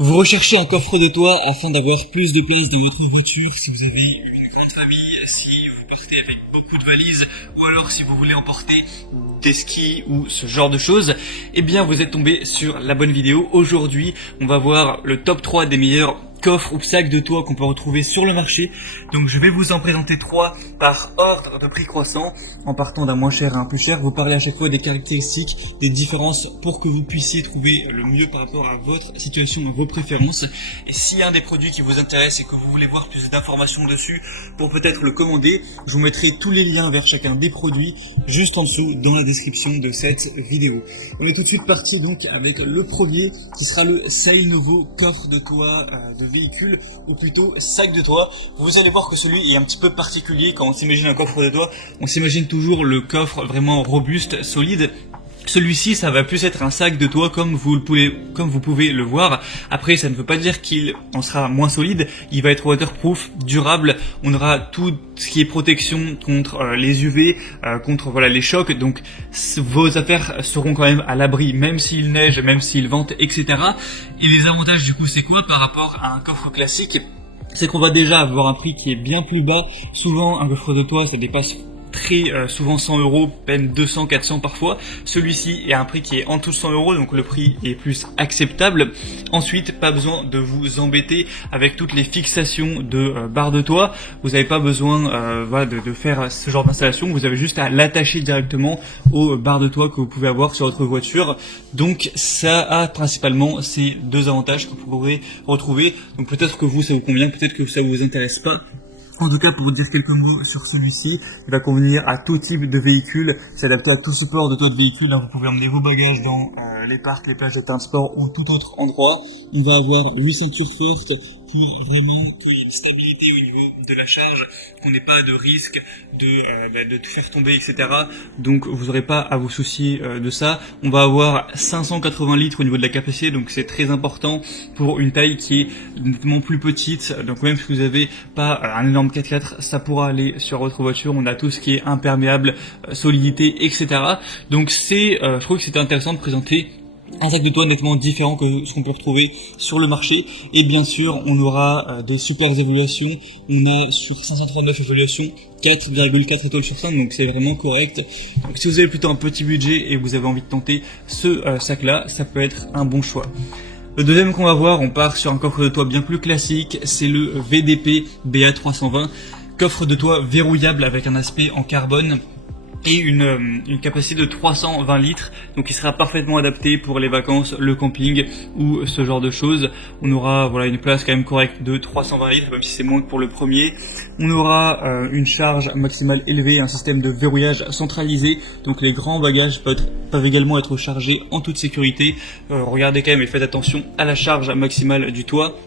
Vous recherchez un coffre de toit afin d'avoir plus de place dans votre voiture si vous avez une grande famille, si vous partez avec beaucoup de valises ou alors si vous voulez emporter des skis ou ce genre de choses, eh bien vous êtes tombé sur la bonne vidéo. Aujourd'hui, on va voir le top 3 des meilleurs coffres ou sacs de toit qu'on peut retrouver sur le marché. Donc je vais vous en présenter 3 par ordre de prix croissant, en partant d'un moins cher à un plus cher. Vous parlez à chaque fois des caractéristiques, des différences pour que vous puissiez trouver le mieux par rapport à votre situation, à vos préférences. Et s'il y a un des produits qui vous intéresse et que vous voulez voir plus d'informations dessus pour peut-être le commander, je vous mettrai tous les liens vers chacun des produits juste en dessous dans la description de cette vidéo. On est tout de suite parti donc avec le premier qui sera le Sainovo coffre de toit de véhicule, ou plutôt sac de toit. Vous allez voir que celui est un petit peu particulier. Quand on s'imagine un coffre de toit, on s'imagine toujours le coffre vraiment robuste, solide. Celui-ci, ça va plus être un sac de toit comme vous pouvez le voir. Après, ça ne veut pas dire qu'il en sera moins solide. Il va être waterproof, durable. On aura tout ce qui est protection contre les UV, contre les chocs. Donc, vos affaires seront quand même à l'abri, même s'il neige, même s'il vente, etc. Et les avantages, du coup, c'est quoi par rapport à un coffre classique? C'est qu'on va déjà avoir un prix qui est bien plus bas. Souvent, un coffre de toit, ça dépasse très souvent 100 €, peine 200, 400 parfois. Celui-ci est à un prix qui est en dessous de 100 €, donc le prix est plus acceptable. Ensuite, pas besoin de vous embêter avec toutes les fixations de barres de toit. Vous n'avez pas besoin de faire ce genre d'installation. Vous avez juste à l'attacher directement aux barres de toit que vous pouvez avoir sur votre voiture. Donc ça a principalement ces deux avantages que vous pourrez retrouver. Donc peut-être que vous, ça vous convient, peut-être que ça vous intéresse pas. En tout cas, pour vous dire quelques mots sur celui-ci, il va convenir à tout type de véhicule, c'est adapté à tout support de toit de véhicule. Vous pouvez emmener vos bagages dans les parcs, les plages de terrain de sport ou tout autre endroit. On va avoir 8 ceintures fortes pour vraiment qu'il y ait une stabilité au niveau de la charge, qu'on n'ait pas de risque de te faire tomber, etc. Donc vous n'aurez pas à vous soucier de ça. On va avoir 580 litres au niveau de la capacité, donc c'est très important pour une taille qui est nettement plus petite. Donc même si vous n'avez pas un énorme 4x4, ça pourra aller sur votre voiture. On a tout ce qui est imperméable, solidité, etc. Donc je trouve que c'était intéressant de présenter un sac de toit nettement différent que ce qu'on peut retrouver sur le marché. Et bien sûr, on aura des super évaluations. On a sur 539 évaluations, 4,4 étoiles sur 5, donc c'est vraiment correct. Donc si vous avez plutôt un petit budget et vous avez envie de tenter ce sac-là, ça peut être un bon choix. Le deuxième qu'on va voir, on part sur un coffre de toit bien plus classique, c'est le VDP BA320, coffre de toit verrouillable avec un aspect en carbone et une capacité de 320 litres, donc il sera parfaitement adapté pour les vacances, le camping ou ce genre de choses. On aura une place quand même correcte de 320 litres, même si c'est moins que pour le premier. On aura une charge maximale élevée, un système de verrouillage centralisé, donc les grands bagages peuvent également être chargés en toute sécurité. Regardez quand même et faites attention à la charge maximale du toit.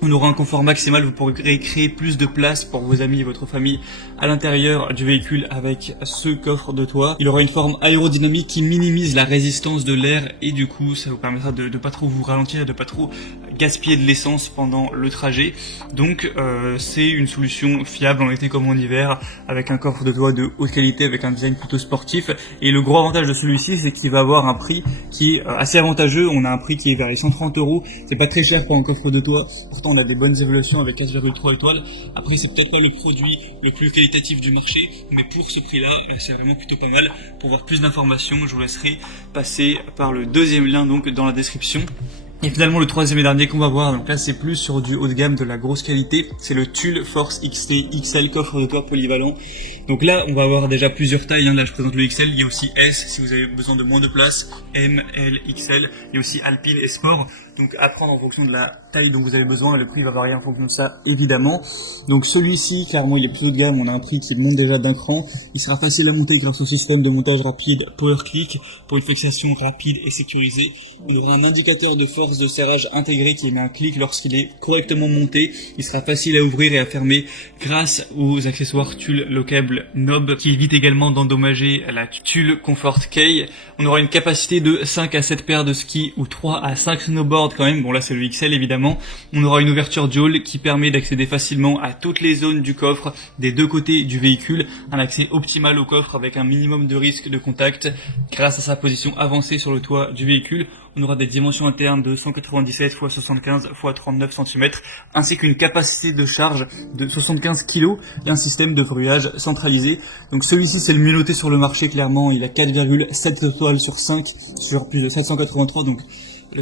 On aura un confort maximal, vous pourrez créer plus de place pour vos amis et votre famille à l'intérieur du véhicule avec ce coffre de toit. Il aura une forme aérodynamique qui minimise la résistance de l'air et du coup ça vous permettra de pas trop vous ralentir, de pas trop gaspiller de l'essence pendant le trajet. Donc c'est une solution fiable en été comme en hiver, avec un coffre de toit de haute qualité, avec un design plutôt sportif. Et le gros avantage de celui-ci, c'est qu'il va avoir un prix qui est assez avantageux. On a un prix qui est vers les 130 €. C'est pas très cher pour un coffre de toit. Pourtant on a des bonnes évaluations avec 4,3 étoiles. Après c'est peut-être pas le produit le plus qualitatif du marché, mais pour ce prix-là, c'est vraiment plutôt pas mal. Pour voir plus d'informations, je vous laisserai passer par le deuxième lien donc dans la description. Et finalement le troisième et dernier qu'on va voir, donc là c'est plus sur du haut de gamme, de la grosse qualité, c'est le Tulle Force XT XL coffre de toit polyvalent. Donc là on va avoir déjà plusieurs tailles, là je présente le XL, il y a aussi S si vous avez besoin de moins de place, M, L, XL, il y a aussi Alpine et Sport. Donc à prendre en fonction de la taille dont vous avez besoin, le prix va varier en fonction de ça évidemment. Donc celui-ci clairement il est plus haut de gamme, on a un prix qui monte déjà d'un cran, il sera facile à monter grâce au système de montage rapide Power Click pour une fixation rapide et sécurisée. On aura un indicateur de force de serrage intégré qui émet un clic lorsqu'il est correctement monté. Il sera facile à ouvrir et à fermer grâce aux accessoires Tulle Lockable Knob qui évite également d'endommager la Tulle Comfort Key. On aura une capacité de 5 à 7 paires de skis ou 3 à 5 snowboards quand même. Bon là c'est le XL évidemment. On aura une ouverture dual qui permet d'accéder facilement à toutes les zones du coffre des deux côtés du véhicule. Un accès optimal au coffre avec un minimum de risque de contact grâce à sa position avancée sur le toit du véhicule. On aura des dimensions internes de 197 x 75 x 39 cm, ainsi qu'une capacité de charge de 75 kg et un système de verrouillage centralisé. Donc celui-ci c'est le mieux noté sur le marché, clairement, il a 4,7 étoiles sur 5 sur plus de 783, donc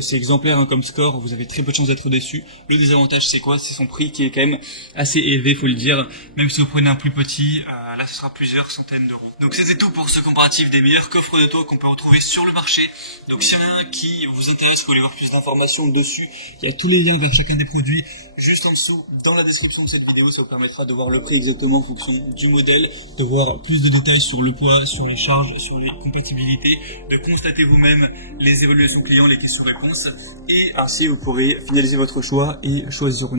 c'est exemplaire comme score, vous avez très peu de chances d'être déçu. Le désavantage c'est quoi? C'est son prix qui est quand même assez élevé, faut le dire. Même si vous prenez un plus petit, là ce sera plusieurs centaines d'euros. Donc c'était tout pour ce comparatif des meilleurs coffres de toit qu'on peut retrouver sur le marché. Donc s'il y en a un qui vous intéresse, vous voulez voir plus d'informations dessus, il y a tous les liens vers chacun des produits juste en dessous dans la description de cette vidéo. Ça vous permettra de voir le prix exactement en fonction du modèle, de voir plus de détails sur le poids, sur les charges, sur les compatibilités, de constater vous-même les évaluations clients, les questions-réponses, et ainsi vous pourrez finaliser votre choix et choisir une